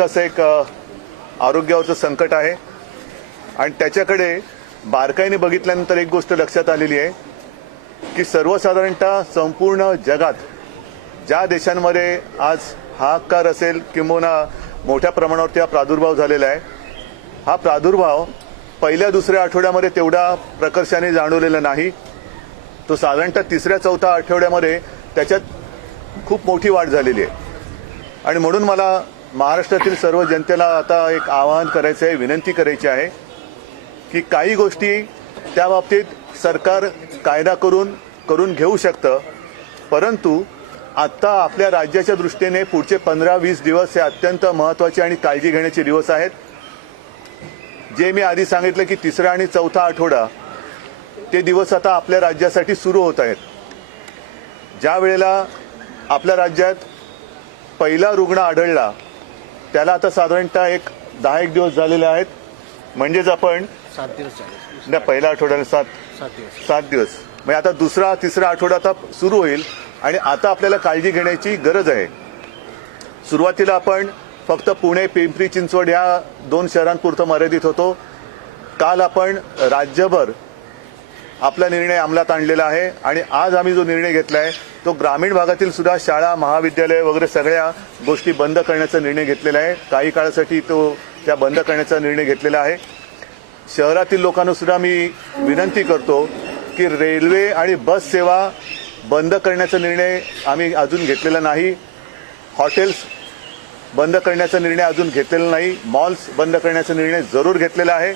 असं एक आरोग्यावरचं संकट आहे आणि त्याच्याकडे बारकाईने बघितल्यानंतर एक गोष्ट लक्षात आलेली आहे की सर्वसाधारणतः संपूर्ण जगात ज्या देशांमध्ये आज हाहाकार असेल किंबहुना मोठ्या प्रमाणावरती हा प्रादुर्भाव झालेला आहे, हा प्रादुर्भाव पहिल्या दुसऱ्या आठवड्यामध्ये तेवढा प्रकर्षाने जाणवलेला नाही. तो साधारणतः तिसऱ्या चौथ्या आठवड्यामध्ये त्याच्यात खूप मोठी वाढ झालेली आहे. आणि म्हणून मला महाराष्ट्रातील सर्व जनतेला आता एक आवाहन करायचं आहे, विनंती करायची आहे की काही गोष्टी त्या बाबतीत सरकार कायदा करून घेऊ शकतं, परंतु आत्ता आपल्या राज्याच्या दृष्टीने पुढचे 15-20 दिवस हे अत्यंत महत्त्वाचे आणि काळजी घेण्याचे दिवस आहेत. जे मी आधी सांगितलं की तिसरा आणि चौथा आठवडा ते दिवस आता आपल्या राज्यासाठी सुरू होत आहेत. ज्या वेळेला आपल्या राज्यात पहिला रुग्ण आढळला त्याला आता साधारणतः 10-1 दिवस झालेले आहेत. म्हणजेच आपण 7 दिवस झाले. नाही, पहिल्या आठवड्याला 7 दिवस म्हणजे आता दुसरा तिसरा आठवडा आता सुरू होईल आणि आता आपल्याला काळजी घेण्याची गरज आहे. सुरुवातीला आपण फक्त पुणे, पिंपरी चिंचवड या 2 शहरांपुरतं मर्यादित होतो. काल आपण राज्यभर आपला निर्णय अंमलात आणलेला आहे आणि आज आम्ही जो निर्णय घेतला आहे तो ग्रामीण भागातील सुद्धा शाळा, महाविद्यालय वगैरे सगळ्या गोष्टी बंद करण्याचा निर्णय घेतलेला आहे. काही काळासाठी त्या बंद करण्याचा निर्णय घेतलेला आहे. शहरातील लोकांना सुद्धा मी विनंती करतो की रेल्वे आणि बस सेवा बंद करण्याचा निर्णय आम्ही अजून घेतलेला नाही. हॉटेल्स बंद करण्याचा निर्णय अजून घेतलेला नाही. मॉल्स बंद करण्याचा निर्णय जरूर घेतलेला आहे.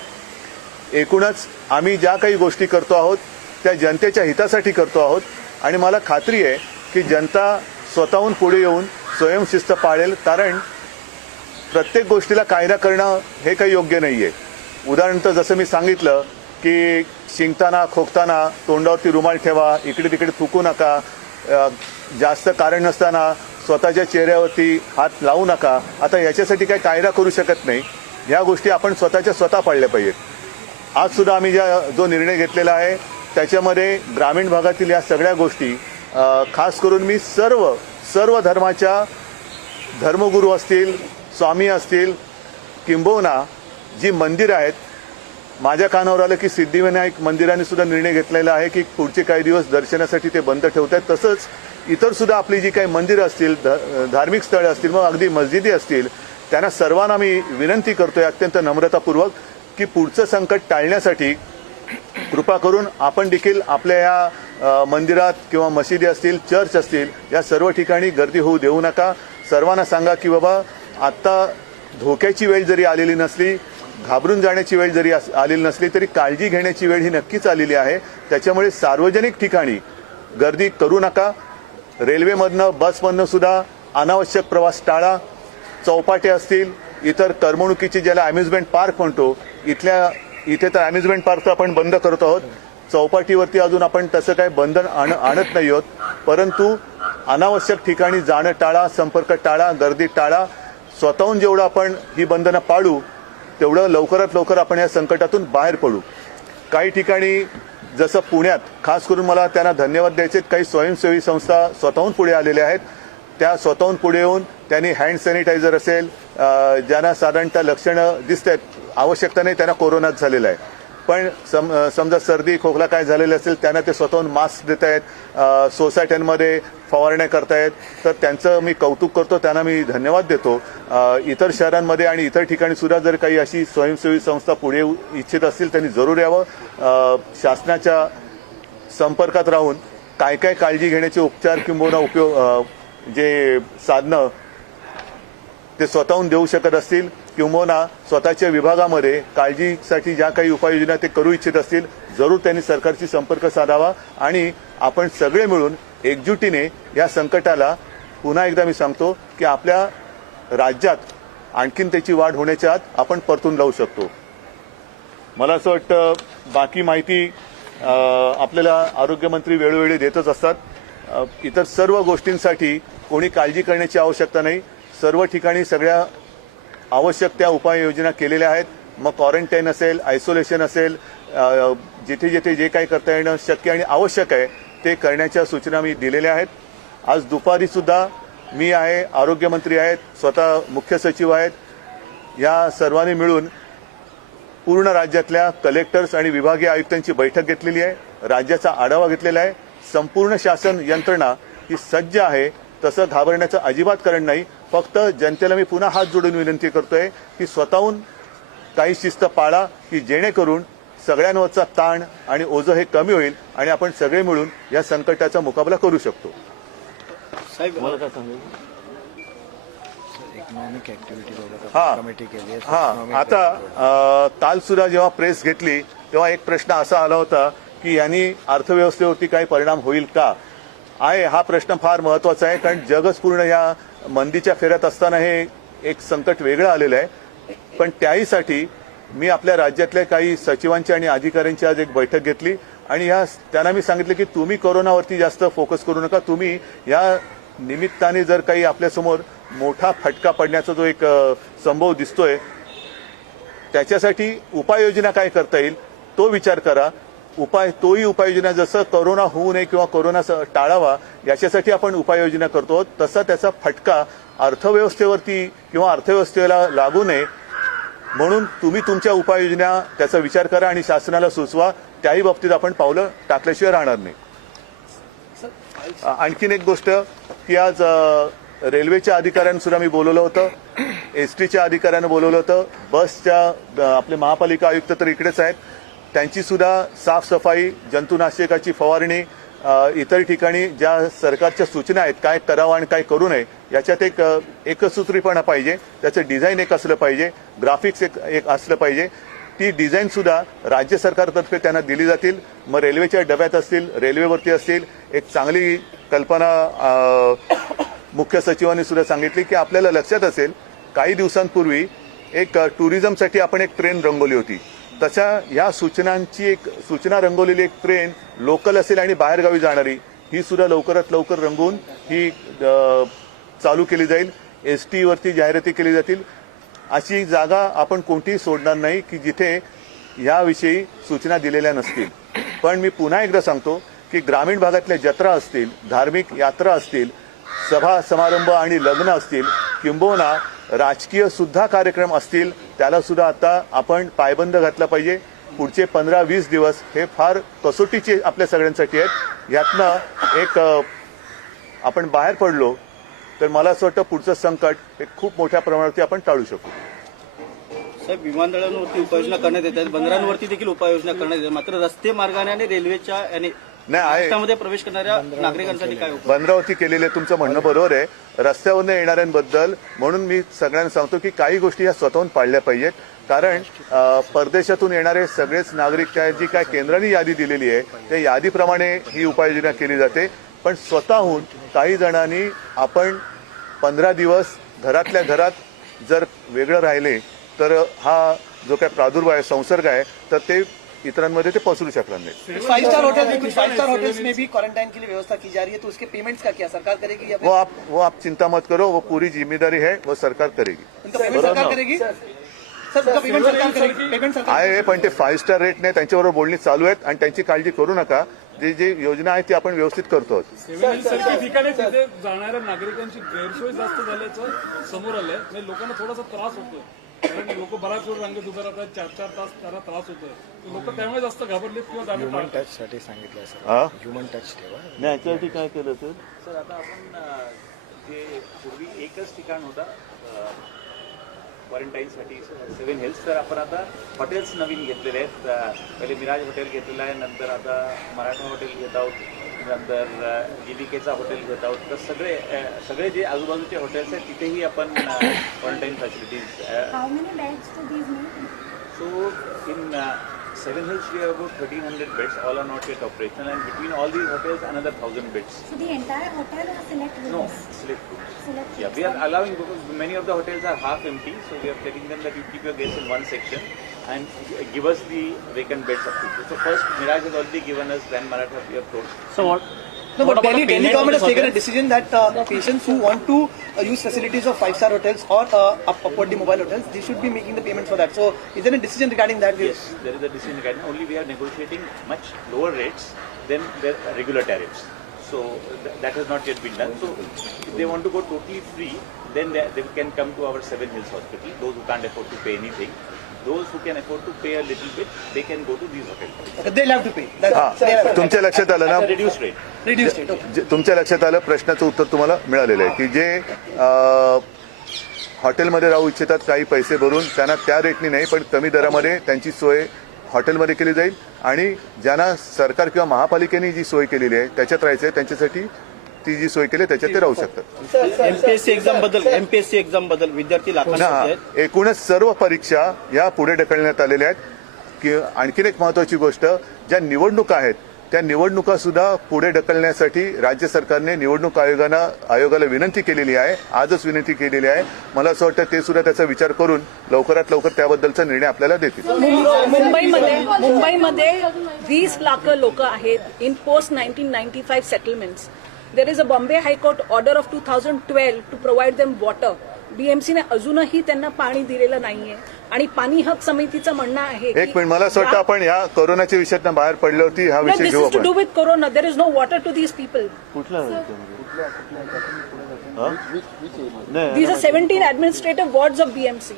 एकूणच आम्ही ज्या काही गोष्टी करतो आहोत त्या जनतेच्या हितासाठी करतो आहोत आणि मला खात्री आहे की जनता स्वतःहून पुढे येऊन स्वयंशिस्त पाळेल. कारण प्रत्येक गोष्टीला कायदा करणं हे काही योग्य नाही आहे. उदाहरणार्थ जसं मी सांगितलं की शिंकताना खोकताना तोंडावरती रुमाल ठेवा, इकडे तिकडे थुकू नका, जास्त कारण नसताना स्वतःच्या चेहऱ्यावरती हात लावू नका. आता याच्यासाठी काही कायदा करू शकत नाही. ह्या गोष्टी आपण स्वतः पाळल्या पाहिजेत. आज सुद्धा आम्ही जो निर्णय घेतलेला आहे त्याच्यामध्ये ग्रामीण भागातील या सगळ्या गोष्टी खास करून मी सर्व धर्माच्या धर्मगुरू असतील, स्वामी असतील, किंबहुना जी मंदिरं आहेत, माझ्या कानावर आलं की सिद्धिविनायक मंदिराने सुद्धा निर्णय घेतलेला आहे की पुढचे काही दिवस दर्शनासाठी ते बंद ठेवत आहेत. तसंच इतर सुद्धा आपली जी काही मंदिरं असतील, धार्मिक स्थळं असतील, मग अगदी मस्जिदी असतील, त्यांना सर्वांना मी विनंती करतोय अत्यंत नम्रतापूर्वक की पुढचं संकट टाळण्यासाठी कृपा करून आपण देखील आपल्या या मंदिरात किंवा मशिदी असतील, चर्च असतील, या सर्व ठिकाणी गर्दी होऊ देऊ नका. सर्वांना सांगा की बाबा आत्ता धोक्याची वेळ जरी आलेली नसली, घाबरून जाण्याची वेळ जरी आलेली नसली तरी काळजी घेण्याची वेळ ही नक्कीच आलेली आहे. त्याच्यामुळे सार्वजनिक ठिकाणी गर्दी करू नका. रेल्वेमधनं, बसमधनं सुद्धा अनावश्यक प्रवास टाळा. चौपाटे असतील, इतर करमणुकीची ज्याला अम्युजमेंट पार्क म्हणतो, इथे तर अम्युजमेंट पार्क आपण बंद करतो आहोत. चौपाटीवरती अजून आपण तसं काही बंधन आणत नाही आहोत, परंतु अनावश्यक ठिकाणी जाणं टाळा, संपर्क टाळा, गर्दी टाळा. स्वतःहून जेवढं आपण ही बंधनं पाळू तेवढं लवकरात लवकर आपण या संकटातून बाहेर पडू. काही ठिकाणी जसं पुण्यात खास करून मला त्यांना धन्यवाद द्यायचे, काही स्वयंसेवी संस्था स्वतःहून पुढे आलेल्या आहेत. त्या स्वतःहून पुढे येऊन त्यांनी हँड सॅनिटायझर असेल, ज्यांना साधारणतः लक्षणं दिसत आहेत, आवश्यकता नाही त्यांना कोरोनाच झालेला आहे, पण समजा सर्दी खोकला काय झालेलं असेल त्यांना ते स्वतःहून मास्क देत आहेत, सोसायट्यांमध्ये फवारण्या करतायत. तर त्यांचं मी कौतुक करतो, त्यांना मी धन्यवाद देतो. इतर शहरांमध्ये आणि इतर ठिकाणी सुद्धा जर काही अशी स्वयंसेवी संस्था पुढे येऊ इच्छित असतील त्यांनी जरूर यावं. शासनाच्या संपर्कात राहून काय काय काळजी घेण्याचे उपचार किंवा जे साधनं ते स्वतःहून देऊ शकत असतील किंबहुना स्वतःच्या विभागामध्ये काळजीसाठी ज्या काही उपाययोजना ते करू इच्छित असतील जरूर त्यांनी सरकारशी संपर्क साधावा आणि आपण सगळे मिळून एकजुटीने या संकटाला पुन्हा एकदा मी सांगतो की आपल्या राज्यात आणखीन त्याची वाढ होण्याच्या आत आपण परतून लावू शकतो. मला असं वाटतं बाकी माहिती आपल्याला आरोग्यमंत्री वेळोवेळी देतच असतात. इतर सर्व गोष्टींसाठी कोणी काळजी करण्याची आवश्यकता नाही. सर्व ठिकाणी सगळ्या आवश्यक त्या उपाययोजना केलेल्या आहेत. मग क्वारंटाईन असेल, आयसोलेशन असेल, जिथे जिथे जे काही करता येणं शक्य आणि आवश्यक आहे ते करण्याच्या सूचना मी दिलेल्या आहेत. आज दुपारी सुद्धा मी आहे, आरोग्यमंत्री आहेत, स्वतः मुख्य सचिव आहेत, या सर्वांनी मिळून पूर्ण राज्यातल्या कलेक्टर्स आणि विभागीय आयुक्तांची बैठक घेतलेली आहे, राज्याचा आढावा घेतलेला आहे. संपूर्ण शासन यंत्रणा ही सज्ज आहे, तसं घाबरण्याचं अजिबात कारण नाही. फक्त जनतेला मी पुन्हा हात जोडून विनंती करतोय की स्वतःहून काही शिस्त पाळा, की जेणेकरून सगळ्यांवरचा ताण आणि ओझं हे कमी होईल आणि आपण सगळे मिळून या संकटाचा मुकाबला करू शकतो. साहेब मला काय सांगेल इकॉनॉमिक ऍक्टिव्हिटी कमिटी केली आहे. हां, आता काल सुद्धा जेव्हा प्रेस घेतली तेव्हा एक प्रश्न असा आला होता की यांनी अर्थव्यवस्थेवरती काही परिणाम होईल का आहे. हा प्रश्न फार महत्वाचा आहे, कारण जगच पूर्ण या मंदीच्या फेऱ्यात असताना हे एक संकट वेगळं आलेलं आहे. पण त्याहीसाठी मी आपल्या राज्यातल्या काही सचिवांची आणि अधिकाऱ्यांची आज एक बैठक घेतली आणि त्यांना मी सांगितलं की तुम्ही कोरोनावरती जास्त फोकस करू नका. तुम्ही या निमित्ताने जर काही आपल्यासमोर मोठा फटका पडण्याचा जो एक संभव दिसतोय, त्याच्यासाठी उपाययोजना काय करता येईल तो विचार करा. तोही उपाययोजना जसं कोरोना होऊ नये किंवा कोरोना टाळावा याच्यासाठी आपण उपाययोजना करतो, तसा त्याचा फटका अर्थव्यवस्थेवरती किंवा अर्थव्यवस्थेला लागू नये म्हणून तुम्ही तुमच्या उपाययोजना त्याचा विचार करा आणि शासनाला सुचवा. त्याही बाबतीत आपण पावलं टाकल्याशिवाय राहणार नाही. आणखीन एक गोष्ट की आज रेल्वेच्या अधिकाऱ्यांना सुद्धा मी बोलवलं होतं, एसटीच्या अधिकाऱ्यांना बोलवलं होतं, बसच्या आपले महापालिका आयुक्त तर इकडेच आहेत, त्यांची सुद्धा साफसफाई, जंतुनाशकाची फवारणी, इतर ठिकाणी ज्या सरकारच्या सूचना आहेत काय करावं आणि काय करू नये याच्यात एक एकसूत्रीपणा पाहिजे. त्याचं डिझाईन एक असलं पाहिजे, ग्राफिक्स एक असलं पाहिजे. ती डिझाईन सुद्धा राज्य सरकारतर्फे त्यांना दिली जातील. मग रेल्वेच्या डब्यात असतील, रेल्वेवरती असतील. एक चांगली कल्पना मुख्य सचिवांनी सुद्धा सांगितली की आपल्याला लक्षात असेल काही दिवसांपूर्वी एक टुरिझमसाठी आपण एक ट्रेन रंगवली होती. तशा ह्या सूचनांची एक सूचना रंगवलेली एक ट्रेन लोकल असेल आणि बाहेरगावी जाणारी ही सुद्धा लवकरात लवकर रंगवून ही चालू केली जाईल. एसटी वरती जाहिराती केली जातील. अशी जागा आपण कोणतीही सोडणार नाही की जिथे याविषयी सूचना दिलेल्या नसतील. पण मी पुन्हा एकदा सांगतो की ग्रामीण भागातल्या जत्रा असतील, धार्मिक यात्रा असतील, सभा समारंभ आणि लग्न असतील, किंबहुना राजकीय सुद्धा कार्यक्रम असतील, त्याला सुद्धा आता आपण पायबंद घातला पाहिजे. पुढचे 15-20 दिवस हे फार कसोटीचे आपल्या सगळ्यांसाठी आहेत. यातनं एक आपण बाहेर पडलो तर मला असं वाटतं पुढचं संकट हे खूप मोठ्या प्रमाणावरती आपण टाळू शकू. साहेब, विमानतळांवरती उपाययोजना करण्यात येतात, बंदरांवरती देखील उपाययोजना करण्यात येतात, मात्र रस्ते मार्गाने आणि रेल्वेच्या आणि महाराष्ट्रामध्ये प्रवेश करणाऱ्या नागरिकांसाठी काय उपाय? बंदरावरती केलेले तुमचं म्हणणं बरोबर आहे. रस्त्यावरनं येणाऱ्यांबद्दल म्हणून मी सगळ्यांना सांगतो की काही गोष्टी ह्या स्वतःहून पाळल्या पाहिजेत. कारण परदेशातून येणारे सगळेच नागरिक त्या जी काय केंद्राने यादी दिलेली आहे त्या यादीप्रमाणे ही उपाययोजना केली जाते. पण स्वतःहून काही जणांनी आपण 15 दिवस घरातल्या घरात जर वेगळं राहिले तर हा जो काय प्रादुर्भाव आहे, संसर्ग आहे, तर ते इतरांमध्ये ते पसरू शकणार नाही. 5 स्टार होटल्स में भी क्वारंटाइन के लिए व्यवस्था की जा रही है, तो उसके पेमेंट्स का क्या सरकार करेगी या वो आप चिंता मत करो, वो पूरी जिम्मेदारी है, वो सरकार करेगी. उनका पेमेंट सरकार करेगी? सर, उनका पेमेंट सरकार करेगी? पेमेंट सरकार आहे, पण ते 5 स्टार रेट नाही, त्यांच्याबरोबर बोलणी चालू आहेत आणि त्यांची काळजी करू नका. जी योजना आहे ती आपण व्यवस्थित करतो. ठिकाणी तिथे जाणाऱ्या नागरिकांची गैरसोय जास्त झाल्याचं समोर आलंय. म्हणजे लोकांना थोडासा त्रास होतोय, कारण लोक बराच वेळ रांगेत उभं राहतात, 4-4 तास त्याला त्रास होतोय. लोक त्यामुळे जास्त घाबरलेत किंवा जाणं ह्युमन टच साठी सांगितलं सर. ह्युमन टच ठेवा. नाही, याच्यासाठी काय केलं सर? आता आपण जे पूर्वी एकच ठिकाण होता क्वारंटाईनसाठी 7 हिल्स, तर आपण आता हॉटेल्स नवीन घेतलेले आहेत. पहिले मिराज हॉटेल घेतलेलं आहे, नंतर आता मराठा हॉटेल घेत आहोत, नंतर जीबीकेचा हॉटेल घेत आहोत. तर सगळे जे आजूबाजूचे हॉटेल्स आहेत तिथेही आपण quarantine facilities. So in 7 Hills we have about 1,300 beds. All are not yet operational, and between all these hotels, another 1,000 beds. So the entire hotel or select rooms? No, select rooms. Select Yeah, we are allowing, because many of the hotels are half empty, so we are telling them that you keep your guests in one section and give us the vacant beds up to. So first, Mirage has already given us, then Maratha we have told. So what? No, but Delhi government has taken a decision that patients who want to use facilities of 5-star hotels or upwardly mobile hotels, they should be making the payment for that. So, is there a decision regarding that? Yes, there is a decision regarding. Only we are negotiating much lower rates than their regular tariffs. So that has not yet been done. So if they want to go totally free, then they can come to our Seven Hills Hospital. Those who can't afford to pay anything, those who can afford to pay a little bit, they can go to these hotels. Okay, they'll have to pay. That's हा तुमच्या लक्षात आलं ना, Reduced rate. reduced rate. Okay. तुमच्या लक्षात आलं, प्रश्नाचं उत्तर तुम्हाला मिळालेलं आहे की जे हॉटेलमध्ये राहू इच्छितात काही पैसे भरून, त्यांना त्या रेटनी नाही पण कमी दरामध्ये त्यांची सोय हॉटेलमध्ये केली जाईल, आणि ज्यांना सरकार किंवा महापालिकेने जी सोय केलेली आहे त्याच्यात राहायचं आहे त्यांच्यासाठी ती जी सोय केली आहे त्याच्यात ते राहू शकतात. एमपीएससी एक्झाम बद्दल विद्यार्थी लाखांनी आहेत. एकूणच सर्व परीक्षा या पुढे ढकलण्यात आलेल्या आहेत. की आणखीन एक महत्वाची गोष्ट, ज्या निवडणुका आहेत त्या निवडणुका सुद्धा पुढे ढकलण्यासाठी राज्य सरकारने निवडणूक आयोगाला विनंती केलेली आहे, आजच विनंती केलेली आहे. मला असं वाटतं ते सुद्धा त्याचा विचार करून लवकरात लवकर त्याबद्दलचा निर्णय आपल्याला देतील. मुंबईमध्ये 20 लाख लोक आहेत in post 1995 settlements. There is a Bombay high court order of 2012 to provide them water. बीएमसीने अजूनही त्यांना पाणी दिलेलं नाहीये, आणि पाणी हक समितीचं म्हणणं आहे एक मिनिट, मला असं वाटतं आपण या कोरोनाच्या विषयातनं बाहेर पडल्यावरती हा विषय दिस घेऊ इज टू आपण. Do with corona. There is no water to these people. These are 17 administrative wards of BMC.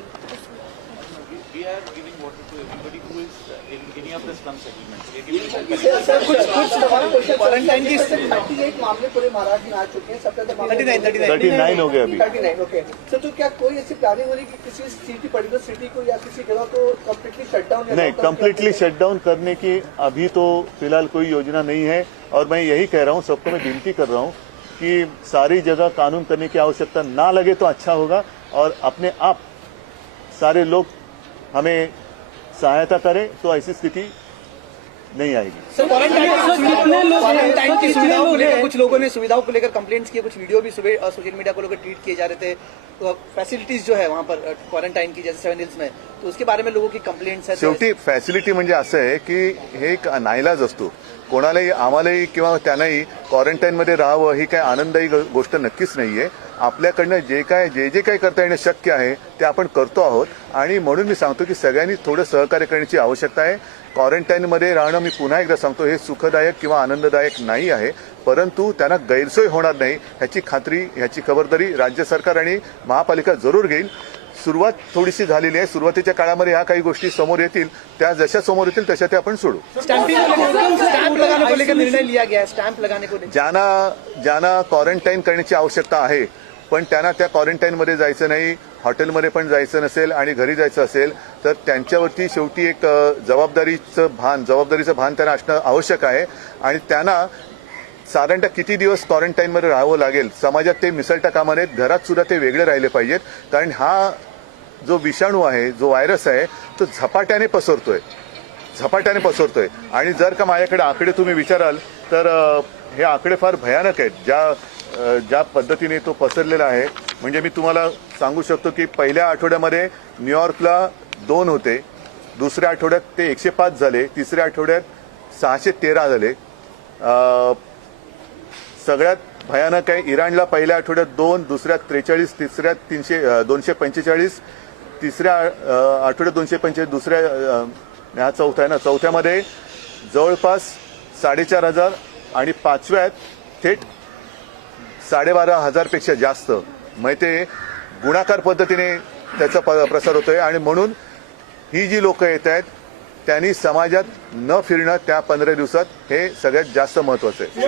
We are giving water to everybody who is in any of the slum settlements. We are giving sir कुछ quarantine की 38 मामले पूरे महाराष्ट्र में आ चुके हैं. 39 हो गए अभी. 39 ओके. सर तो क्या कोई ऐसी प्लानिंग हो रही है कि किसी सिटी पर्टिकुलर सिटी को या किसी जगह को कम्प्लीटली शट डाउन? नहीं, कम्प्लीटली शटडाउन करने की अभी तो फिलहाल कोई योजना नहीं है, और मैं यही कह रहा हूँ, सबको मैं विनती कर रहा हूँ कि सारी जगह कानून करने की आवश्यकता ना लगे तो अच्छा होगा, और अपने आप सारे लोग हमें सहायता करें तो ऐसी स्थिति नहीं आएगी. सर क्वारंटाइन की सुविधाओं को लेकर कुछ लोगों ने सुविधाओं को लेकर कंप्लेंट्स किए, कुछ वीडियो भी सुबह सोशल मीडिया को लेकर ट्वीट किए जा रहे थे. तो फैसिलिटीज जो है वहाँ पर क्वारंटाइन की जैसे 7 हिल्स में, तो उसके बारे में लोगों की कंप्लेंट्स है. शेवटी फॅसिलिटी म्हणजे असं आहे की हे एक नाईलाज असतो. कोणालाही, आम्हालाही किंवा त्यांनाही क्वारंटाईनमध्ये राहावं ही काही आनंददायी गोष्ट नक्कीच नाहीये. आपल्याकडनं जे काय करता येणं शक्य आहे ते आपण करतो आहोत, आणि म्हणून मी सांगतो की सगळ्यांनी थोडं सहकार्य करण्याची आवश्यकता आहे. क्वारंटाईनमध्ये राहणं, मी पुन्हा एकदा सांगतो, हे सुखदायक किंवा आनंददायक नाही आहे, परंतु त्यांना गैरसोय होणार नाही ह्याची खात्री, ह्याची खबरदारी राज्य सरकार आणि महापालिका जरूर घेईल. सुरुवात थोडीशी झालेली आहे. सुरुवातीच्या काळामध्ये ह्या काही गोष्टी समोर येतील, त्या जशा समोर येतील तशा ते आपण सोडू. स्टैंप लगाने को लेकर निर्णय लिया गया है. स्टैंप लगाने को लेकर ज्यांना क्वारंटाईन करण्याची आवश्यकता आहे पण त्यांना त्या क्वारंटाईनमध्ये जायचं नाही, हॉटेलमध्ये पण जायचं नसेल आणि घरी जायचं असेल, तर त्यांच्यावरती शेवटी एक जबाबदारीचं भान त्यांना असणं आवश्यक आहे. आणि त्यांना साधारणतः किती दिवस क्वारंटाईनमध्ये राहावं लागेल, समाजात ते मिसळता कामा नयेत, घरात सुद्धा ते वेगळे राहिले पाहिजेत. कारण हा जो विषाणू आहे, जो व्हायरस आहे, तो झपाट्याने पसरतोय. आणि जर का माझ्याकडे आकडे तुम्ही विचाराल तर हे आकडे फार भयानक आहेत, ज्या पद्धतीने तो पसरलेला आहे. म्हणजे मी तुम्हाला सांगू शकतो की पहिल्या आठवड्यामध्ये न्यूयॉर्कला 2 होते, दुसऱ्या आठवड्यात ते 105 झाले, तिसऱ्या आठवड्यात 613 झाले. सगळ्यात भयानक आहे इराणला पहिल्या आठवड्यात 2, दुसऱ्यात 43, तिसऱ्यात 245, तिसऱ्या आठवड्यात 245, दुसऱ्या हा चौथा आहे ना, चौथ्यामध्ये जवळपास 4,500 आणि पाचव्यात थेट 12,500 पेक्षा जास्त. मग ते गुणाकार पद्धतीने त्याचा प्रसार होतोय. आणि म्हणून ही जी लोक येत आहेत त्यांनी समाजात न फिरणं त्या 15 दिवसात हे सगळ्यात जास्त महत्वाचं आहे.